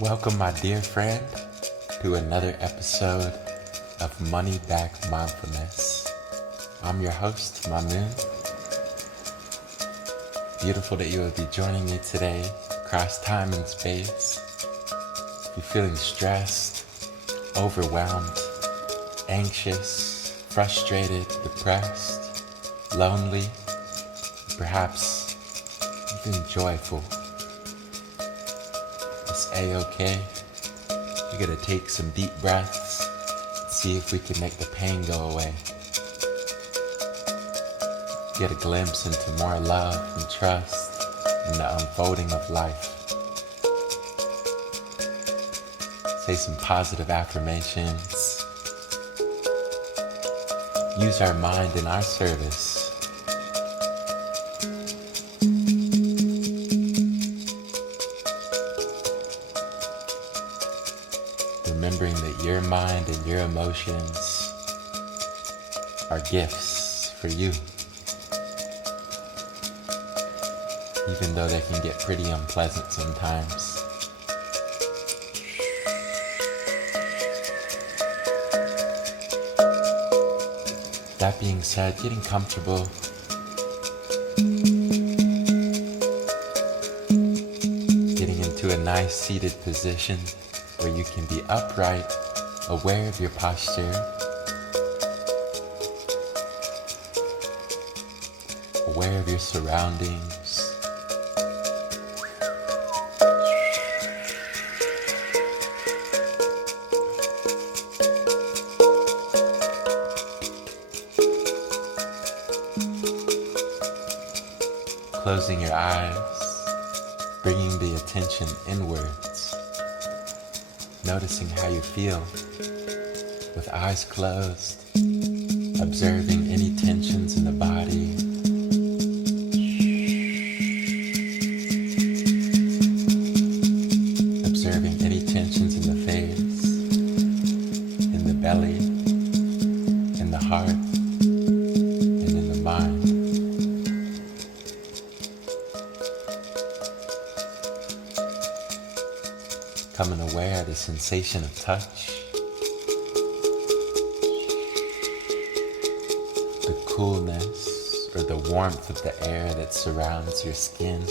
Welcome, my dear friend, to another episode of Money Back Mindfulness. I'm your host, Mamoon. Beautiful that you will be joining me today across time and space. If you're feeling stressed, overwhelmed, anxious, frustrated, depressed, lonely, perhaps even joyful, it's A-okay. You're gonna take some deep breaths and see if we can make the pain go away. Get a glimpse into more love and trust in the unfolding of life. Say some positive affirmations. Use our mind in our service. Remembering that your mind and your emotions are gifts for you, even though they can get pretty unpleasant sometimes. That being said, getting comfortable, getting into a nice seated position where you can be upright, aware of your posture, aware of your surroundings. Closing your eyes, bringing the attention inwards. Noticing how you feel with eyes closed, observing any tensions in the body. Observing any tensions in the face, in the belly, in the heart, and in the mind. Becoming aware of the sensation of touch, the coolness or the warmth of the air that surrounds your skin.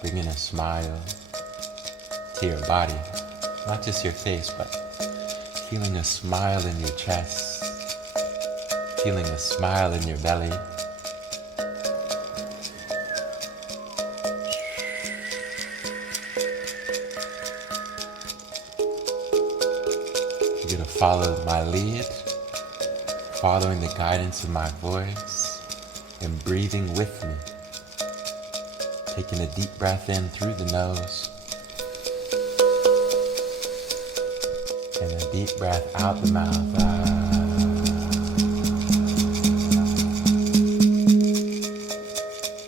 Bringing a smile to your body, not just your face, but feeling a smile in your chest, feeling a smile in your belly. You're going to follow my lead, following the guidance of my voice, and breathing with me. Taking a deep breath in through the nose. And a deep breath out the mouth.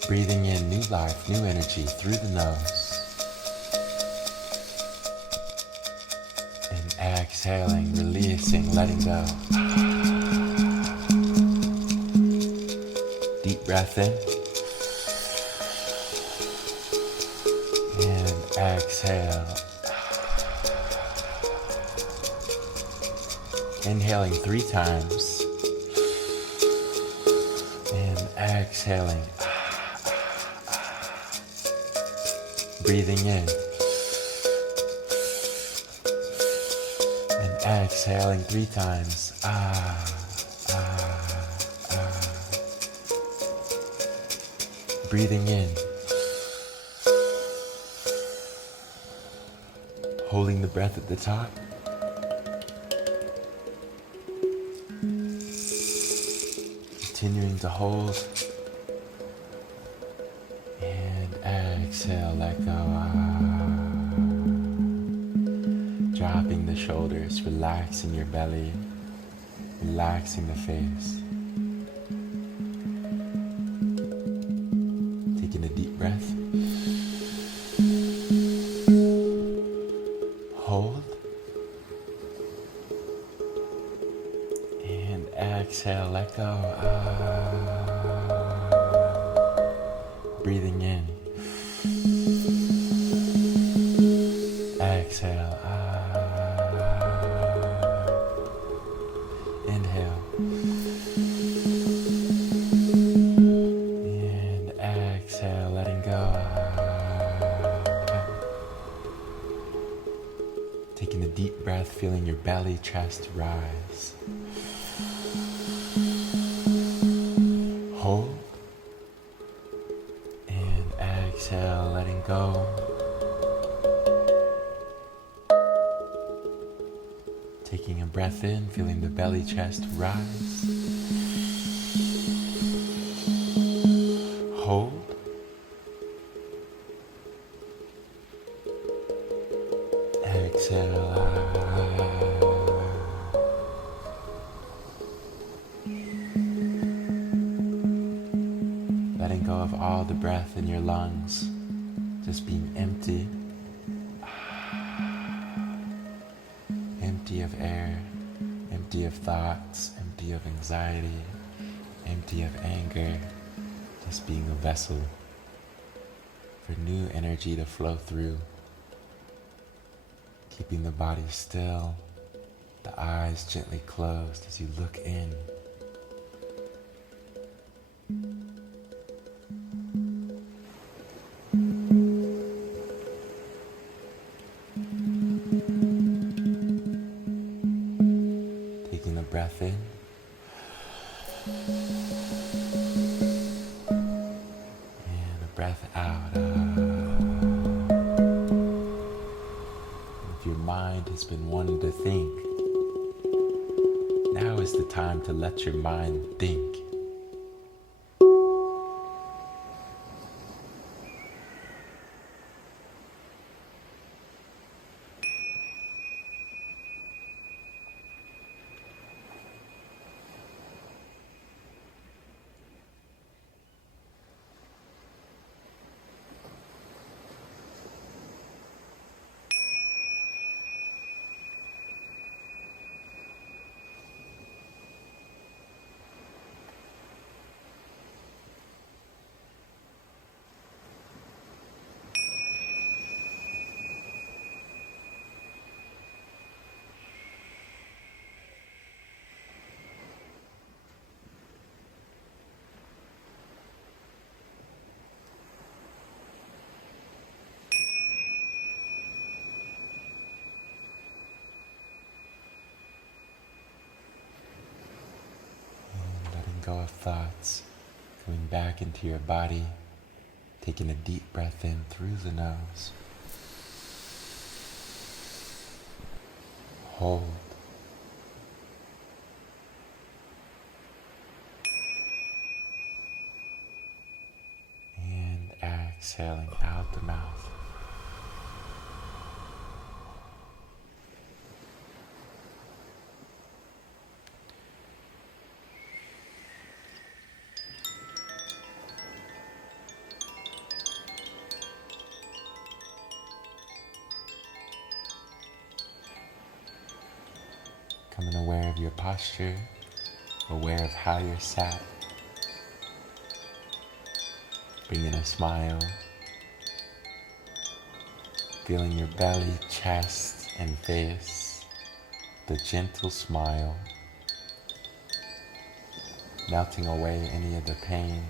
Breathing in new life, new energy through the nose. And exhaling, releasing, letting go. Deep breath in. And exhale. Inhaling 3 times. And exhaling. Breathing in. And exhaling 3 times. Breathing in. Holding the breath at the top. Continuing to hold. And exhale, let go. Dropping the shoulders, relaxing your belly, relaxing the face. Taking a deep breath. Hold. And exhale, let go. Breathing in. Exhale. Inhale. And exhale, letting go. Taking a deep breath, feeling your belly, chest rise. Hold. And exhale, letting go. Taking a breath in, feeling the belly, chest rise. Hold. Exhale. Letting go of all the breath in your lungs, just being empty. Empty of air, empty of thoughts, empty of anxiety, empty of anger, just being a vessel for new energy to flow through. Keeping the body still, the eyes gently closed as you look in. Taking a breath in. And a breath out. If your mind has been wanting to think, now is the time to let your mind think. Go of thoughts, coming back into your body, taking a deep breath in through the nose. Hold. And exhale. exhaling out the mouth. Becoming aware of your posture, aware of how you're sat. Bringing a smile. Feeling your belly, chest, and face. The gentle smile. Melting away any of the pain,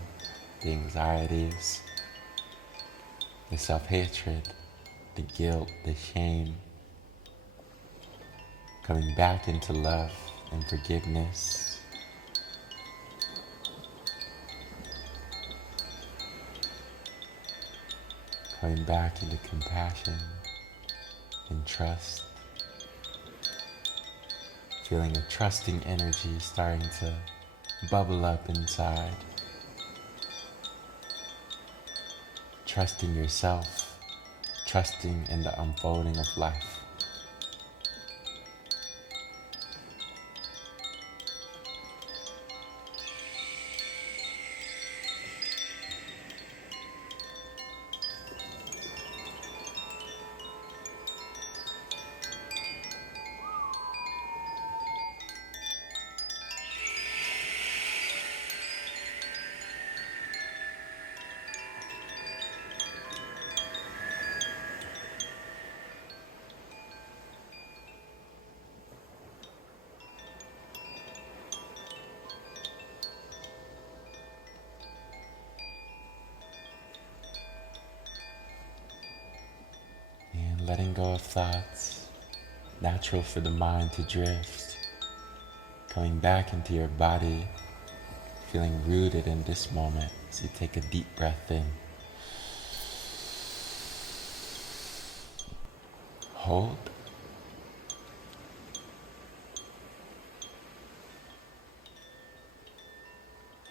the anxieties, the self-hatred, the guilt, the shame. Coming back into love and forgiveness. Coming back into compassion and trust. Feeling a trusting energy starting to bubble up inside. Trusting yourself, trusting in the unfolding of life. Letting go of thoughts, natural for the mind to drift. Coming back into your body, feeling rooted in this moment as you take a deep breath in. Hold.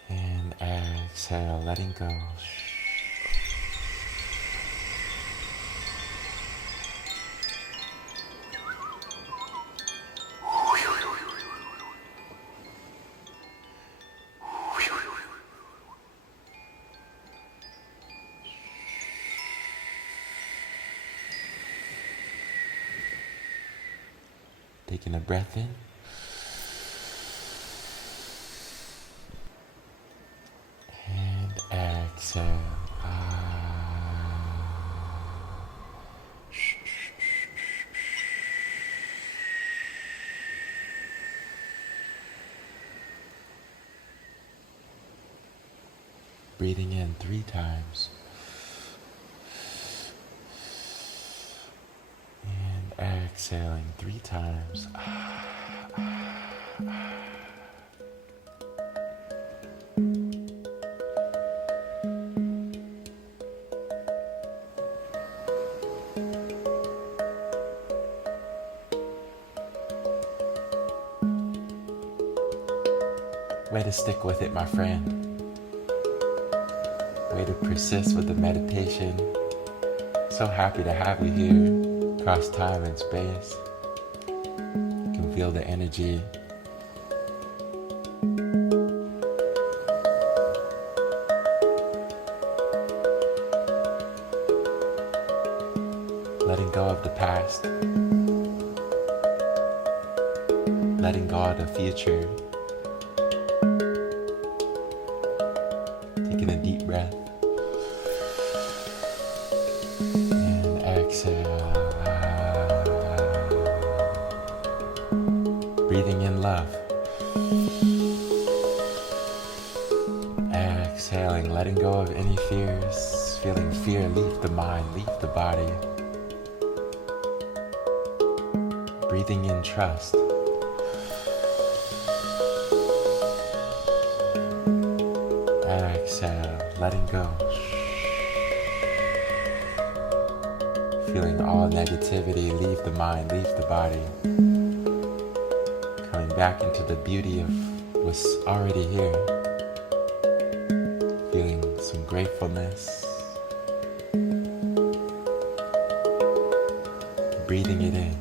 And exhale, letting go. Taking a breath in. And exhale. Breathing in 3 times. Exhaling 3 times. Way to stick with it, my friend. Way to persist with the meditation. So happy to have you here. Across time and space. You can feel the energy. Letting go of the past. Letting go of the future. Taking a deep breath. And exhale. Breathing in love. Exhaling, letting go of any fears. Feeling fear leave the mind, leave the body. Breathing in trust. Exhale, letting go. Feeling all negativity leave the mind, leave the body. Coming back into the beauty of what's already here. Feeling some gratefulness, breathing it in,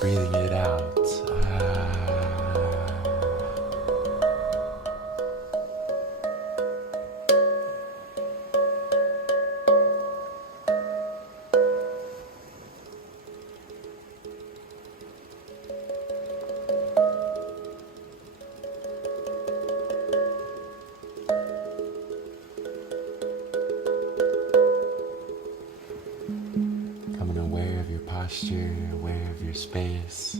breathing it out. Becoming aware of your posture, aware of your space,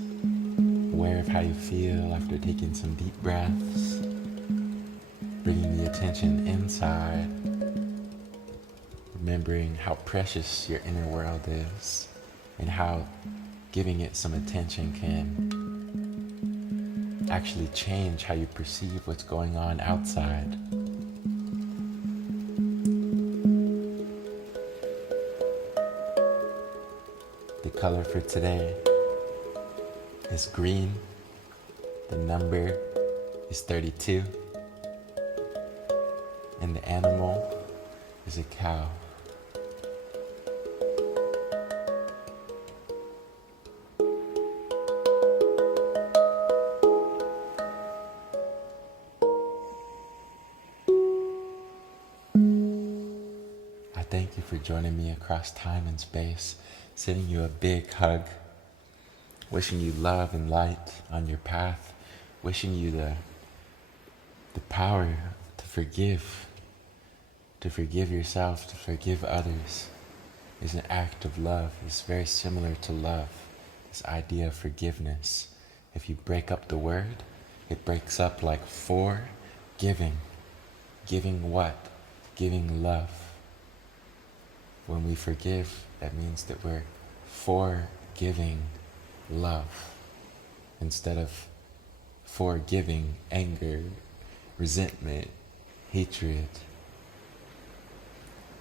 aware of how you feel after taking some deep breaths, bringing the attention inside, remembering how precious your inner world is and how giving it some attention can actually change how you perceive what's going on outside. The color for today is green. The number is 32. And the animal is a cow. I thank you for joining me across time and space, sending you a big hug, wishing you love and light on your path, wishing you the power to forgive yourself, to forgive others is an act of love. It's very similar to love, this idea of forgiveness. If you break up the word, it breaks up like for giving. Giving what? Giving love. When we forgive, that means that we're forgiving love instead of forgiving anger, resentment, hatred.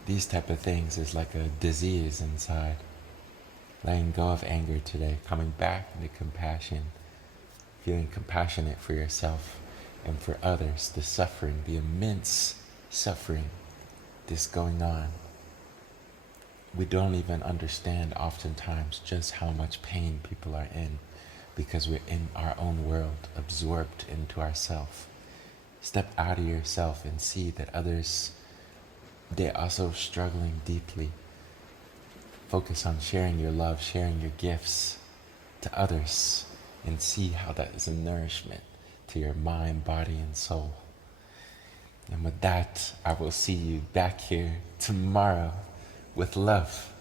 These type of things is like a disease inside. Letting go of anger today, coming back into compassion, feeling compassionate for yourself and for others, the suffering, the immense suffering that's going on. We don't even understand oftentimes just how much pain people are in because we're in our own world, absorbed into ourself. Step out of yourself and see that others, they're also struggling deeply. Focus on sharing your love, sharing your gifts to others, and see how that is a nourishment to your mind, body, and soul. And with that, I will see you back here tomorrow with love.